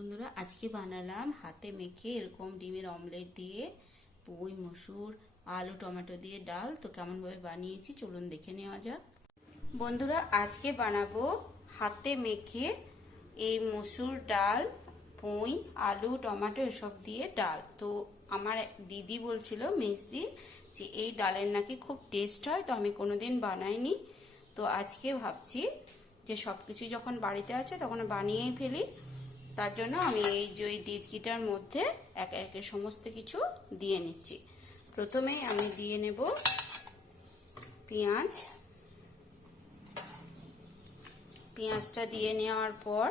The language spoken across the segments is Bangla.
বন্ধুরা, আজকে বানালাম হাতে মেখে এরকম ডিমের অমলেট দিয়ে পুঁই মসুর, আলু, টমেটো দিয়ে ডাল। তো কেমনভাবে বানিয়েছি চলুন দেখে নেওয়া যাক। বন্ধুরা, আজকে বানাবো হাতে মেখে এই মসুর ডাল পুঁই আলু, টমেটো এসব দিয়ে ডাল। তো আমার দিদি বলছিল, মেজদি, যে এই ডালের নাকি খুব টেস্ট হয়, তো আমি কোনো দিন বানাইনি। তো আজকে ভাবছি যে সব কিছু যখন বাড়িতে আছে তখন বানিয়েই ফেলি। তার জন্য আমি এই যে ওই ডিজকিটার মধ্যে একে একে সমস্ত কিছু দিয়ে নিচ্ছি। প্রথমেই আমি দিয়ে নেব পেঁয়াজ। পেঁয়াজটা দিয়ে নেওয়ার পর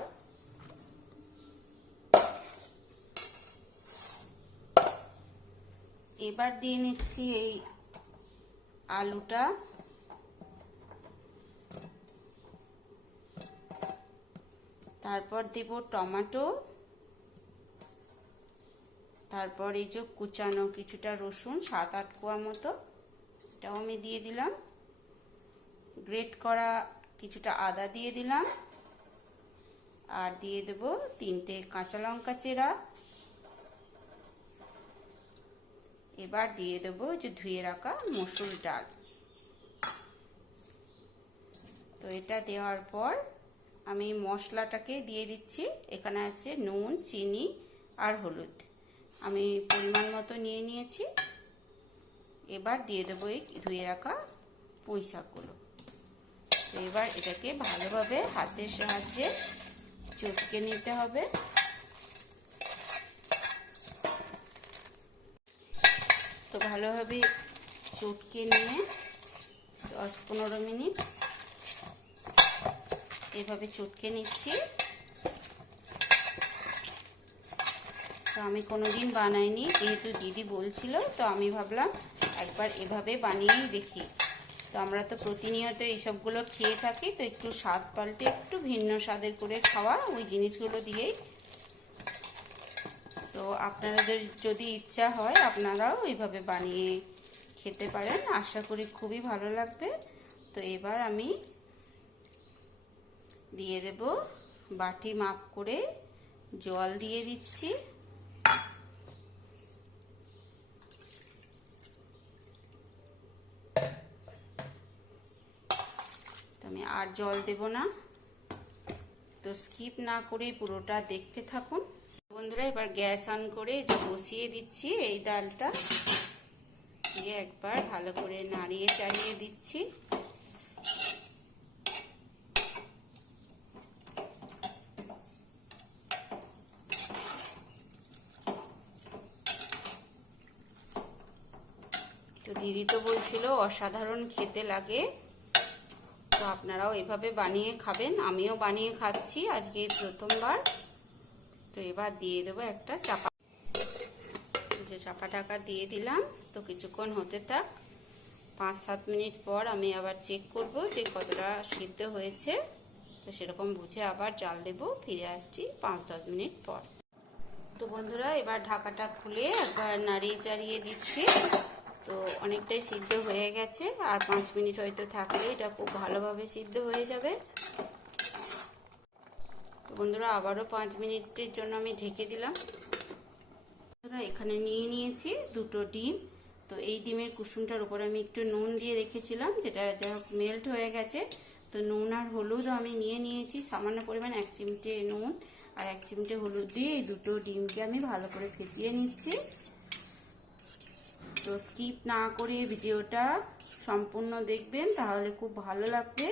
এবার দিয়ে নিচ্ছি এই আলুটা। তারপর দেব টমেটো, তারপর এই যে কুচানো কিছুটা রসুন, সাত আট কোয়া মতো, এটাও আমি দিয়ে দিলাম। গ্রেট করা কিছুটা আদা দিয়ে দিলাম। আর দিয়ে দেব তিনটে কাঁচা লঙ্কা চেরা। এবার দিয়ে দেবো যে ধুয়ে রাখা মসুর ডাল। তো এটা দেওয়ার পর আমি মশলাটাকে দিয়ে দিচ্ছি। এখানে আছে নুন, চিনি আর হলুদ। আমি পরিমাণ মতো নিয়ে নিয়েছি। এবার দিয়ে দেবো এই ধুয়ে রাখা পুঁই শাকগুলো। তো এবার এটাকে ভালোভাবে হাতের সাহায্যে চটকে নিতে হবে। তো ভালোভাবে চটকে নিয়ে দশ পনেরো মিনিট এভাবে চটকে নিচ্ছি। তো আমি কোনোদিন বানাইনি, যেহেতু দিদি বলছিল, তো আমি ভাবলাম একবার এভাবে বানিয়েই দেখি। তো আমরা তো প্রতিনিয়ত এইসবগুলো খেয়ে থাকি, তো একটু স্বাদ পাল্টে একটু ভিন্ন স্বাদের করে খাওয়া ওই জিনিসগুলো দিয়েই। তো আপনাদের যদি ইচ্ছা হয়, আপনারাও এইভাবে বানিয়ে খেতে পারেন। আশা করি খুবই ভালো লাগবে। তো এবার আমি দিয়ে দেব। বাটি মাপ করে জল দিয়ে দিচ্ছি। আমি আর জল দেব না। তো স্কিপ না করে পুরোটা দেখতে থাকুন। বন্ধুরা, এবার গ্যাস অন করে বসিয়ে দিচ্ছি এই ডালটা। দিয়ে একবার ভালো করে নাড়িয়ে চাড়িয়ে দিচ্ছি। তো দিদি তো বলছিল, অসাধারণ খেতে লাগে। তো আপনারাও এভাবে বানিয়ে খাবেন। আমিও বানিয়ে খাচ্ছি আজকে প্রথমবার। তো এবার দিয়ে দেবো একটা চাপা যে চাপা টাকা দিয়ে দিলাম। তো কিছুক্ষণ হতে থাক। পাঁচ সাত মিনিট পর আমি আবার চেক করব যে কতটা সিদ্ধ হয়েছে। তো সেরকম বুঝে আবার জাল দেব। ফিরে আসছি পাঁচ দশ মিনিট পর। তো বন্ধুরা, এবার ঢাকাটা খুলে একবার নাড়িয়ে চাড়িয়ে দিচ্ছি। তো অনেকটাই সিদ্ধ হয়ে গেছে, আর পাঁচ মিনিট হয়তো থাকলে এটা খুব ভালোভাবে সিদ্ধ হয়ে যাবে। তো বন্ধুরা, আবারও পাঁচ মিনিটের জন্য আমি ঢেকে দিলাম। বন্ধুরা, এখানে নিয়ে নিয়েছি দুটো ডিম। তো এই ডিমের কুসুমটার উপরে আমি একটু নুন দিয়ে রেখেছিলাম, যেটা যা মেল্ট হয়ে গেছে। তো নুন আর হলুদও আমি নিয়ে নিয়েছি, সামান্য পরিমাণ এক চিমটে নুন আর এক চিমটে হলুদ দিয়ে এই দুটো ডিমকে আমি ভালো করে ফেটিয়ে নিচ্ছি। তো স্কিপ না করে ভিডিওটা সম্পূর্ণ দেখবেন, তাহলে খুব ভালো লাগবে।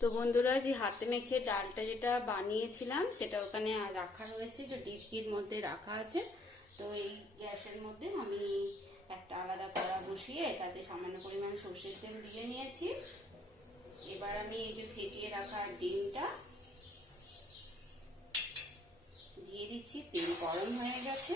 তো বন্ধুরা, যে হাতে মেখে ডালটা যেটা বানিয়েছিলাম, সেটা ওখানে রাখা রয়েছে যে ডিস্কির মধ্যে রাখা আছে। তো এই গ্যাসের মধ্যে আমি একটা আলাদা কড়া বসিয়ে তাতে সামান্য পরিমাণ সর্ষের তেল দিয়ে নিয়েছি। এবার আমি এই যে ফেটিয়ে রাখা ডিমটা দিয়ে দিচ্ছি, তেল গরম হয়ে গেছে।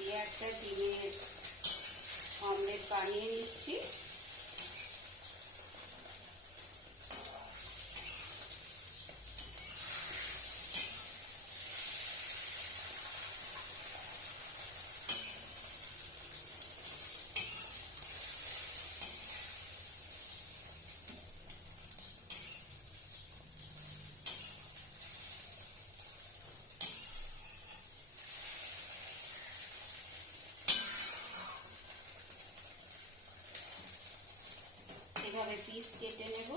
দিয়ে একটা ডিমের অমলেট বানিয়ে নিচ্ছি। পিস কেটে নেব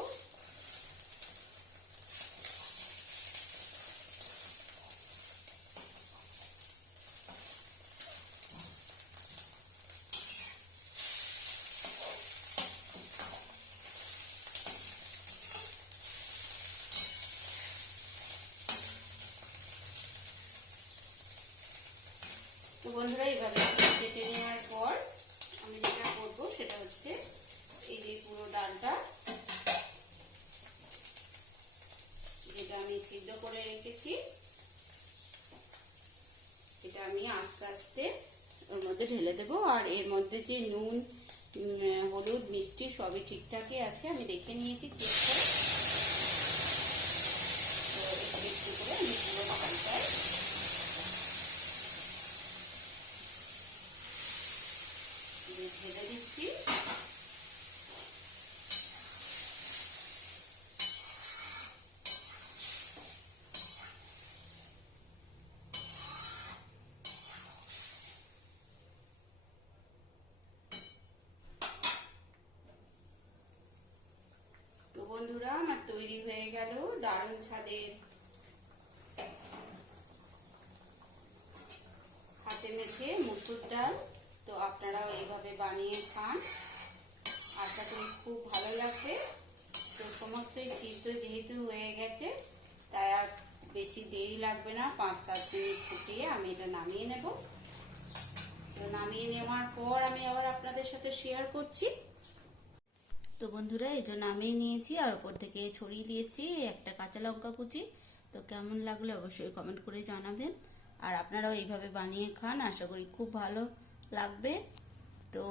তো বন্ধুরা এইভাবে কেটে নেওয়ার পর আমি যেটা করব সেটা হচ্ছে এই যে পুরো ডালটা যেটা আমি সিদ্ধ করে রেখেছি। এটা আমি আস্তে আস্তে ওর মধ্যে ঢেলে দেব। আর এর মধ্যে যে নুন হলুদ, মিষ্টি সবই ঠিকঠাকই আছে। আমি দেখে নিয়েছি চেক আমি পুরো ডালটায় ঢেলে দিচ্ছি তো বন্ধুরা আমার তৈরি হয়ে গেল স্বাদের হাতে মেখে মুসুর ডাল। তো আপনারাও এইভাবে বানিয়ে খান। আশা করি খুব ভালো লাগবে। তো সমস্তই সিদ্ধ যেহেতু হয়ে গেছে, তাই আর বেশি দেরি লাগবে না। পাঁচ সাত মিনিট ফুটিয়ে আমি এটা নামিয়ে নেব। তো নামিয়ে নেওয়ার পর আমি আবার আপনাদের সাথে শেয়ার করছি। তো বন্ধুরা, এই জন্য নামিয়ে নিয়েছি আর ওপর থেকে ছড়িয়ে দিয়েছি একটা কাঁচা লঙ্কা কুচি। তো কেমন লাগল অবশ্যই কমেন্ট করে জানাবেন। আর আপনারাও এইভাবে বানিয়ে খান, আশা করি খুব ভালো লাগবে। তো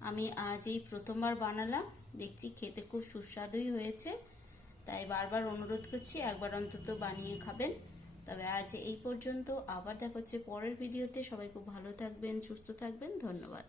আমি আজ এই প্রথমবার বানালাম। দেখছি খেতে খুব সুস্বাদুই হয়েছে। তাই বারবার অনুরোধ করছি একবার অন্তত বানিয়ে খাবেন। তবে আজ এই পর্যন্ত আবার দেখা হচ্ছে পরের ভিডিওতে। সবাই খুব ভালো থাকবেন, সুস্থ থাকবেন। ধন্যবাদ।